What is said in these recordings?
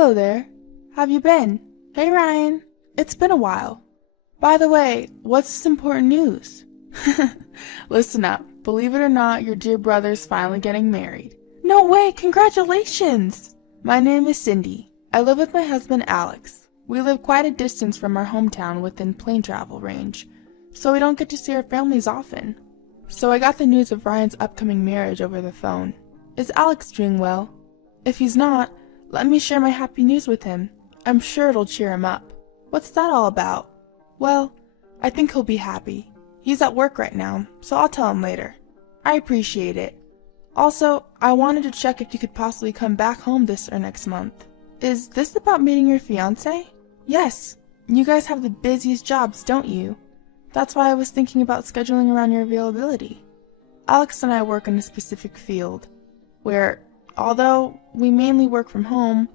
Hello there. Have you been? Hey Ryan, it's been a while. By the way, what's this important news? Listen up. Believe it or not, your dear brother's finally getting married. No way, congratulations! My name is Cindy. I live with my husband Alex. We live quite a distance from our hometown within plane travel range, so we don't get to see our families often. So I got the news of Ryan's upcoming marriage over the phone. Is Alex doing well? If he's not, let me share my happy news with him. I'm sure it'll cheer him up. What's that all about? Well, I think he'll be happy. He's at work right now, so I'll tell him later. I appreciate it. Also, I wanted to check if you could possibly come back home this or next month. Is this about meeting your fiancé? Yes. You guys have the busiest jobs, don't you? That's why I was thinking about scheduling around your availability. Alex and I work in a specific field, where, although we mainly work from home,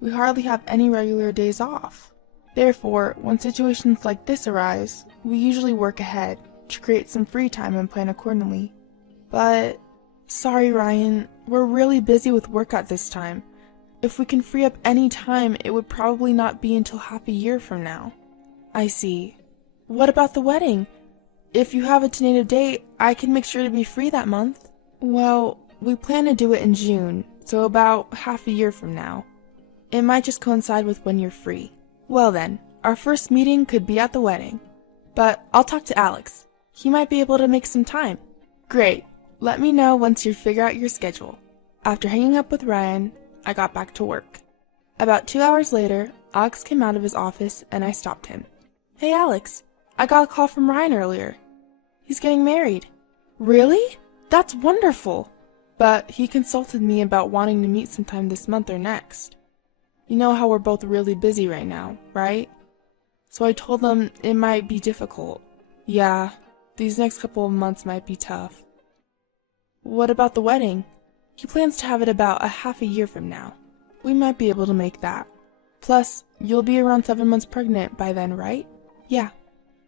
we hardly have any regular days off. Therefore, when situations like this arise, we usually work ahead to create some free time and plan accordingly. But, sorry Ryan, we're really busy with work at this time. If we can free up any time, it would probably not be until half a year from now. I see. What about the wedding? If you have a tentative date, I can make sure to be free that month. Well, we plan to do it in June, so about half a year from now. It might just coincide with when you're free. Well then, our first meeting could be at the wedding. But I'll talk to Alex. He might be able to make some time. Great. Let me know once you figure out your schedule. After hanging up with Ryan, I got back to work. About 2 hours later, Alex came out of his office and I stopped him. Hey Alex, I got a call from Ryan earlier. He's getting married. Really? That's wonderful. But he consulted me about wanting to meet sometime this month or next. You know how we're both really busy right now, right? So I told him it might be difficult. Yeah, these next couple of months might be tough. What about the wedding? He plans to have it about a half a year from now. We might be able to make that. Plus, you'll be around 7 months pregnant by then, right? Yeah.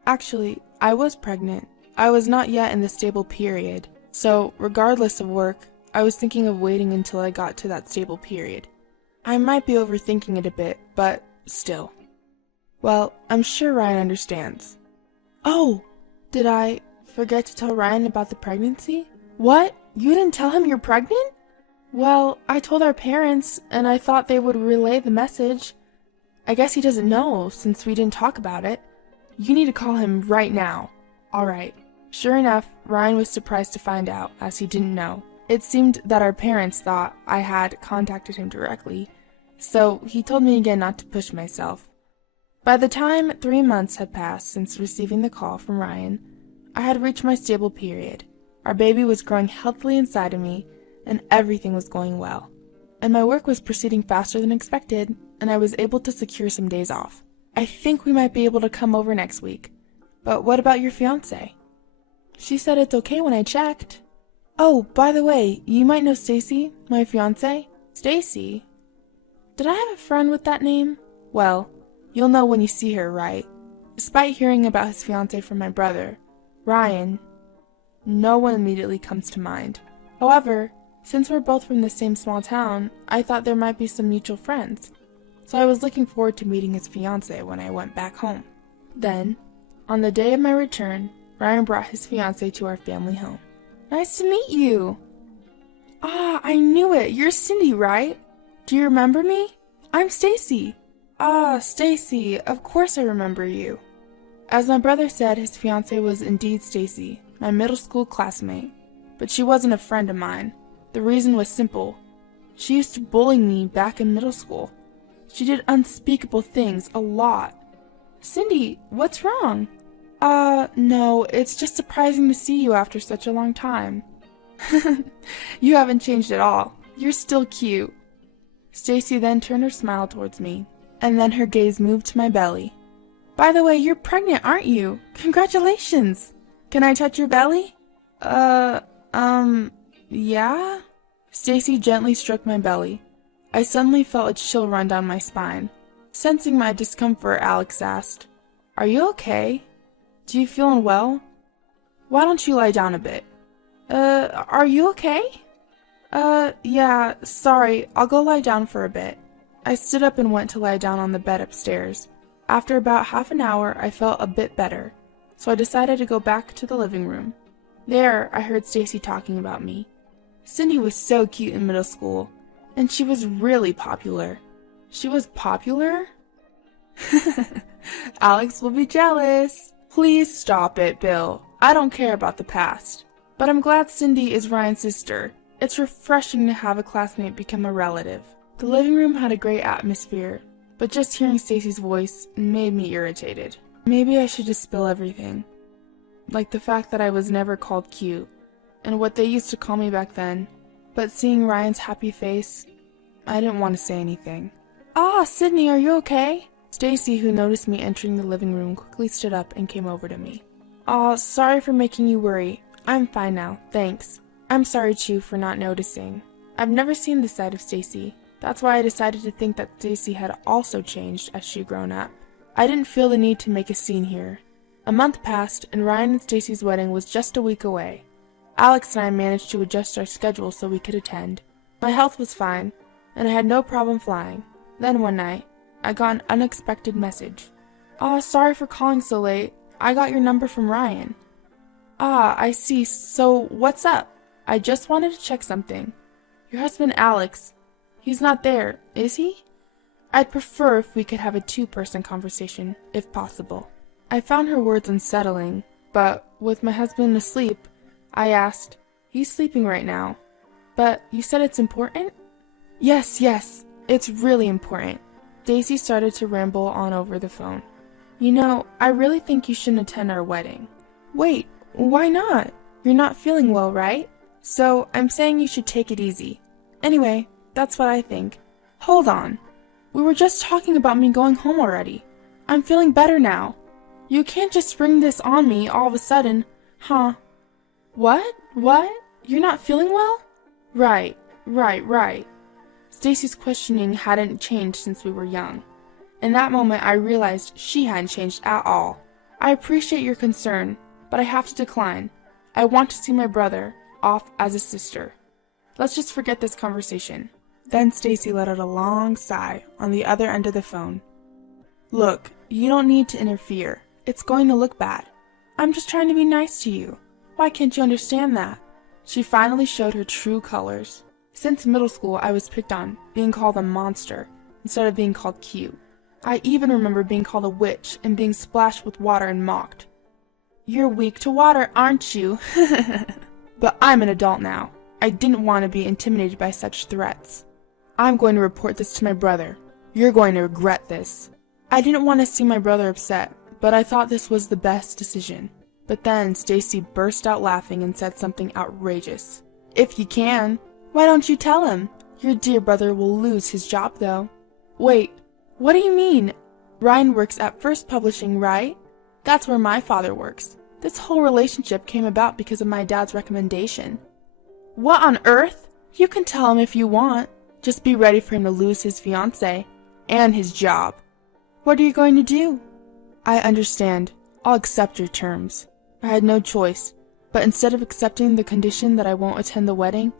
Actually, I was pregnant. I was not yet in the stable period. So, regardless of work, I was thinking of waiting until I got to that stable period. I might be overthinking it a bit, but still. Well, I'm sure Ryan understands. Oh, did I forget to tell Ryan about the pregnancy? What? You didn't tell him you're pregnant? Well, I told our parents, and I thought they would relay the message. I guess he doesn't know, since we didn't talk about it. You need to call him right now. Alright. Sure enough, Ryan was surprised to find out, as he didn't know. It seemed that our parents thought I had contacted him directly, so he told me again not to push myself. By the time 3 months had passed since receiving the call from Ryan, I had reached my stable period. Our baby was growing healthily inside of me, and everything was going well. And my work was proceeding faster than expected, and I was able to secure some days off. I think we might be able to come over next week. But what about your fiancé? She said it's okay when I checked. Oh, by the way, you might know Stacy, my fiancé. Stacy? Did I have a friend with that name? Well, you'll know when you see her, right? Despite hearing about his fiancé from my brother, Ryan, no one immediately comes to mind. However, since we're both from the same small town, I thought there might be some mutual friends. So I was looking forward to meeting his fiancé when I went back home. Then, on the day of my return, Ryan brought his fiancé to our family home. Nice to meet you! Ah, I knew it! You're Cindy, right? Do you remember me? I'm Stacy. Ah, Stacy, of course I remember you. As my brother said, his fiancé was indeed Stacy, my middle school classmate. But she wasn't a friend of mine. The reason was simple. She used to bully me back in middle school. She did unspeakable things, a lot. Cindy, what's wrong? No, it's just surprising to see you after such a long time. You haven't changed at all. You're still cute. Stacy then turned her smile towards me, and then her gaze moved to my belly. By the way, you're pregnant, aren't you? Congratulations! Can I touch your belly? Yeah? Stacy gently stroked my belly. I suddenly felt a chill run down my spine. Sensing my discomfort, Alex asked, Are you okay? Do you feel unwell? Why don't you lie down a bit? Are you okay? Yeah, sorry, I'll go lie down for a bit. I stood up and went to lie down on the bed upstairs. After about half an hour, I felt a bit better, so I decided to go back to the living room. There, I heard Stacy talking about me. Cindy was so cute in middle school, and she was really popular. She was popular? Alex will be jealous. Please stop it, Bill. I don't care about the past. But I'm glad Cindy is Ryan's sister. It's refreshing to have a classmate become a relative. The living room had a great atmosphere, but just hearing Stacy's voice made me irritated. Maybe I should just spill everything. Like the fact that I was never called cute, and what they used to call me back then. But seeing Ryan's happy face, I didn't want to say anything. Ah, Sydney, are you okay? Stacy, who noticed me entering the living room, quickly stood up and came over to me. Aw, sorry for making you worry. I'm fine now, thanks. I'm sorry too for not noticing. I've never seen this side of Stacy. That's why I decided to think that Stacy had also changed as she'd grown up. I didn't feel the need to make a scene here. A month passed, and Ryan and Stacy's wedding was just a week away. Alex and I managed to adjust our schedule so we could attend. My health was fine, and I had no problem flying. Then one night, I got an unexpected message. Aw, sorry for calling so late. I got your number from Ryan. Ah, I see. So, what's up? I just wanted to check something. Your husband Alex, he's not there, is he? I'd prefer if we could have a two-person conversation, if possible. I found her words unsettling, but with my husband asleep, I asked, he's sleeping right now. But you said it's important? Yes, it's really important. Daisy started to ramble on over the phone. You know, I really think you shouldn't attend our wedding. Wait, why not? You're not feeling well, right? So, I'm saying you should take it easy. Anyway, that's what I think. Hold on. We were just talking about me going home already. I'm feeling better now. You can't just spring this on me all of a sudden, huh? What? You're not feeling well? Right. Stacy's questioning hadn't changed since we were young. In that moment, I realized she hadn't changed at all. I appreciate your concern, but I have to decline. I want to see my brother off as a sister. Let's just forget this conversation. Then Stacy let out a long sigh on the other end of the phone. Look, you don't need to interfere. It's going to look bad. I'm just trying to be nice to you. Why can't you understand that? She finally showed her true colors. Since middle school, I was picked on, being called a monster, instead of being called cute. I even remember being called a witch and being splashed with water and mocked. You're weak to water, aren't you? But I'm an adult now. I didn't want to be intimidated by such threats. I'm going to report this to my brother. You're going to regret this. I didn't want to see my brother upset, but I thought this was the best decision. But then Stacy burst out laughing and said something outrageous. If you can, why don't you tell him? Your dear brother will lose his job, though. Wait, what do you mean? Ryan works at First Publishing, right? That's where my father works. This whole relationship came about because of my dad's recommendation. What on earth? You can tell him if you want. Just be ready for him to lose his fiancée and his job. What are you going to do? I understand. I'll accept your terms. I had no choice, but instead of accepting the condition that I won't attend the wedding,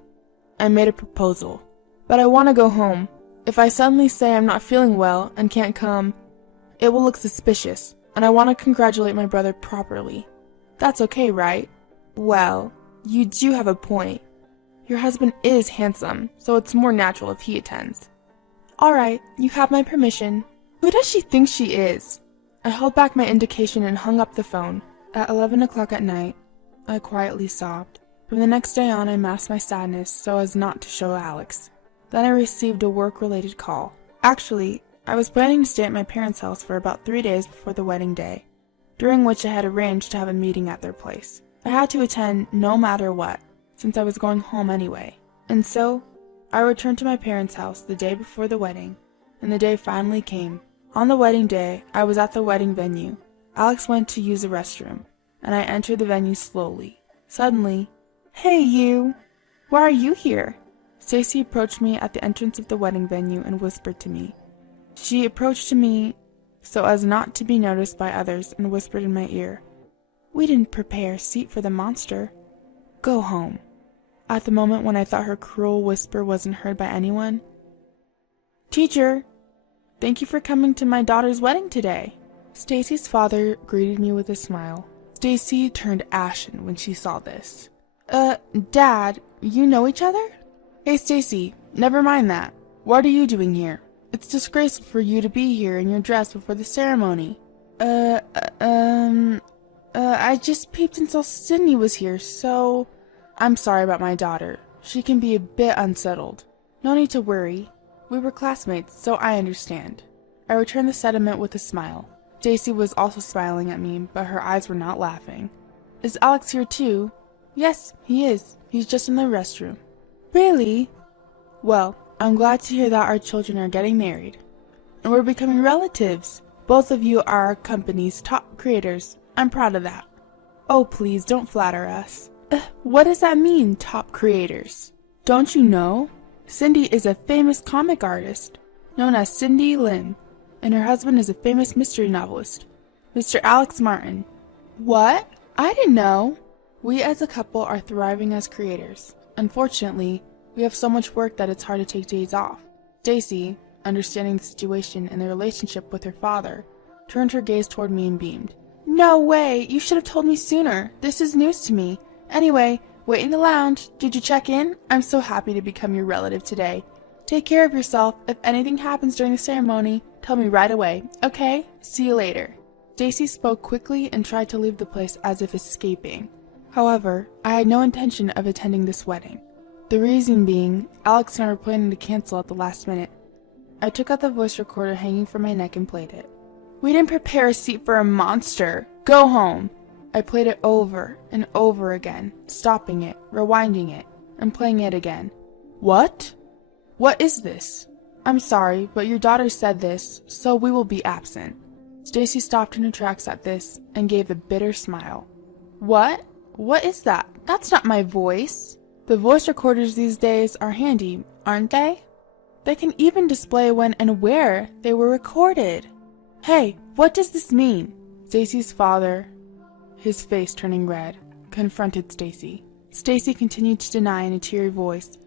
I made a proposal. But I want to go home. If I suddenly say I'm not feeling well and can't come, it will look suspicious, and I want to congratulate my brother properly. That's okay, right? Well, you do have a point. Your husband is handsome, so it's more natural if he attends. Alright, you have my permission. Who does she think she is? I held back my indication and hung up the phone. At 11 o'clock at night, I quietly sobbed. From the next day on, I masked my sadness so as not to show Alex. Then I received a work-related call. Actually, I was planning to stay at my parents' house for about 3 days before the wedding day, during which I had arranged to have a meeting at their place. I had to attend no matter what, since I was going home anyway. And so, I returned to my parents' house the day before the wedding, and the day finally came. On the wedding day, I was at the wedding venue. Alex went to use the restroom, and I entered the venue slowly. Suddenly, "Hey, you! Why are you here?" Stacy approached me at the entrance of the wedding venue and whispered to me. She approached me so as not to be noticed by others and whispered in my ear, "We didn't prepare a seat for the monster. Go home." At the moment when I thought her cruel whisper wasn't heard by anyone, "Teacher, Thank you for coming to my daughter's wedding today. Stacy's father greeted me with a smile. Stacy turned ashen when she saw this. Dad, you know each other? Hey Stacy, never mind that. What are you doing here? It's disgraceful for you to be here in your dress before the ceremony. I just peeped and saw Sydney was here, so... I'm sorry about my daughter. She can be a bit unsettled. No need to worry. We were classmates, so I understand. I returned the sentiment with a smile. Stacy was also smiling at me, but her eyes were not laughing. Is Alex here too? Yes, he is. He's just in the restroom. Really? Well, I'm glad to hear that our children are getting married. And we're becoming relatives. Both of you are our company's top creators. I'm proud of that. Oh, please don't flatter us. What does that mean, top creators? Don't you know? Cindy is a famous comic artist, known as Cindy Lim, and her husband is a famous mystery novelist, Mr. Alex Martin. What? I didn't know. We as a couple are thriving as creators. Unfortunately, we have so much work that it's hard to take days off. Stacy, understanding the situation and the relationship with her father, turned her gaze toward me and beamed. No way! You should have told me sooner. This is news to me. Anyway, wait in the lounge. Did you check in? I'm so happy to become your relative today. Take care of yourself. If anything happens during the ceremony, tell me right away, okay? See you later. Stacy spoke quickly and tried to leave the place as if escaping. However, I had no intention of attending this wedding. The reason being, Alex and I were planning to cancel at the last minute. I took out the voice recorder hanging from my neck and played it. We didn't prepare a seat for a monster. Go home. I played it over and over again, stopping it, rewinding it, and playing it again. What? What is this? I'm sorry, but your daughter said this, so we will be absent. Stacy stopped in her tracks at this and gave a bitter smile. What? What is that? That's not my voice. The voice recorders these days are handy, aren't they? They can even display when and where they were recorded. Hey, what does this mean? Stacy's father, his face turning red, confronted Stacy. Stacy continued to deny in a teary voice.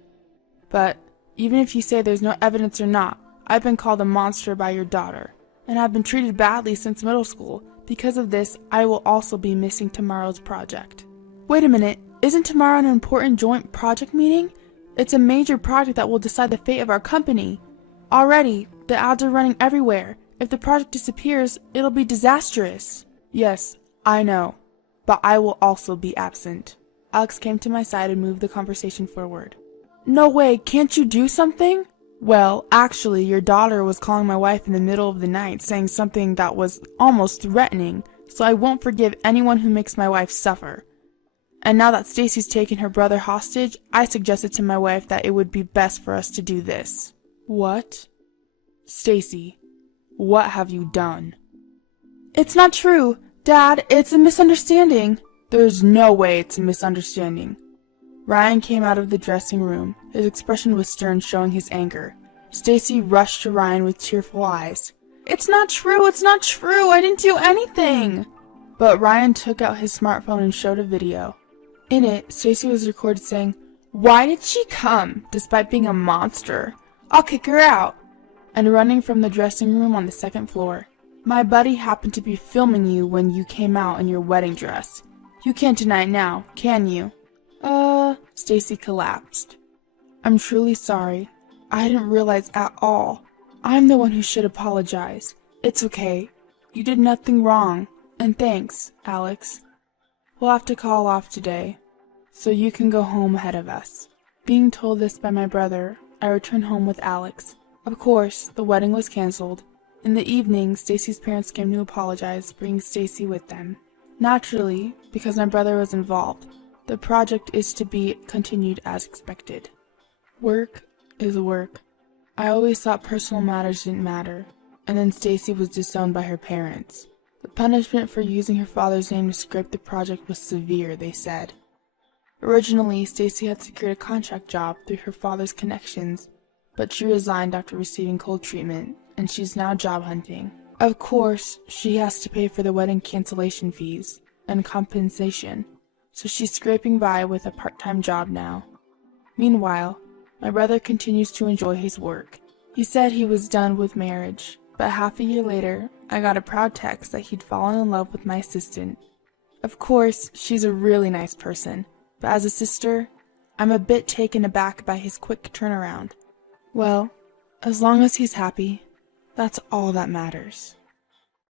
But even if you say there's no evidence or not, I've been called a monster by your daughter, and I've been treated badly since middle school. Because of this, I will also be missing tomorrow's project. Wait a minute, isn't tomorrow an important joint project meeting? It's a major project that will decide the fate of our company. Already, the ads are running everywhere. If the project disappears, it'll be disastrous. Yes, I know, but I will also be absent. Alex came to my side and moved the conversation forward. No way, can't you do something? Well, actually, your daughter was calling my wife in the middle of the night, saying something that was almost threatening, so I won't forgive anyone who makes my wife suffer. And now that Stacy's taken her brother hostage, I suggested to my wife that it would be best for us to do this. What? Stacy, what have you done? It's not true. Dad, it's a misunderstanding. There's no way it's a misunderstanding. Ryan came out of the dressing room. His expression was stern, showing his anger. Stacy rushed to Ryan with tearful eyes. It's not true, it's not true, I didn't do anything. But Ryan took out his smartphone and showed a video. In it, Stacy was recorded saying, "Why did she come, despite being a monster? I'll kick her out," and running from the dressing room on the second floor. My buddy happened to be filming you when you came out in your wedding dress. You can't deny it now, can you? Stacy collapsed. I'm truly sorry. I didn't realize at all. I'm the one who should apologize. It's okay. You did nothing wrong. And thanks, Alex. We'll have to call off today, so you can go home ahead of us. Being told this by my brother, I returned home with Alex. Of course, the wedding was canceled. In the evening, Stacy's parents came to apologize, bringing Stacy with them. Naturally, because my brother was involved, the project is to be continued as expected. Work is work. I always thought personal matters didn't matter, and then Stacy was disowned by her parents. The punishment for using her father's name to scrape the project was severe, they said. Originally, Stacy had secured a contract job through her father's connections, but she resigned after receiving cold treatment, and she's now job hunting. Of course, she has to pay for the wedding cancellation fees and compensation, so she's scraping by with a part-time job now. Meanwhile, my brother continues to enjoy his work. He said he was done with marriage, But half a year later, I got a proud text that he'd fallen in love with my assistant. Of course, she's a really nice person, but as a sister, I'm a bit taken aback by his quick turnaround. Well, as long as he's happy, that's all that matters.